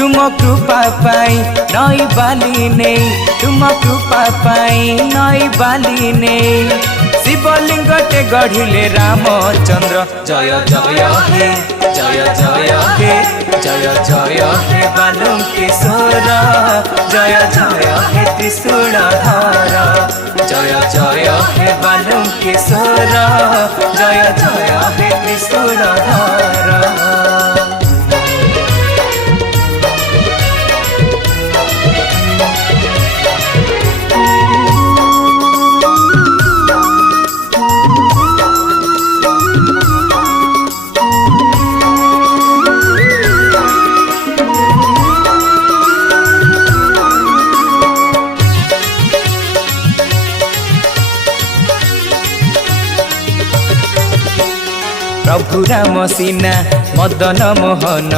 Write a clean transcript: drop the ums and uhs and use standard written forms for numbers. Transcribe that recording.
तुम कृपा पाई नई बाली ने तुम कृपा पाई नई बाली ने शिवलिंग टे गढ़िले रामचंद्र जय जय हे जय जय हे जय जय हे बालुकेश्वर जय जय हे त्रिशूलधर जय जय हे बालुकेश्वर जय जय हे त्रिशूलधर। प्रभु राम सीना मदन मोहन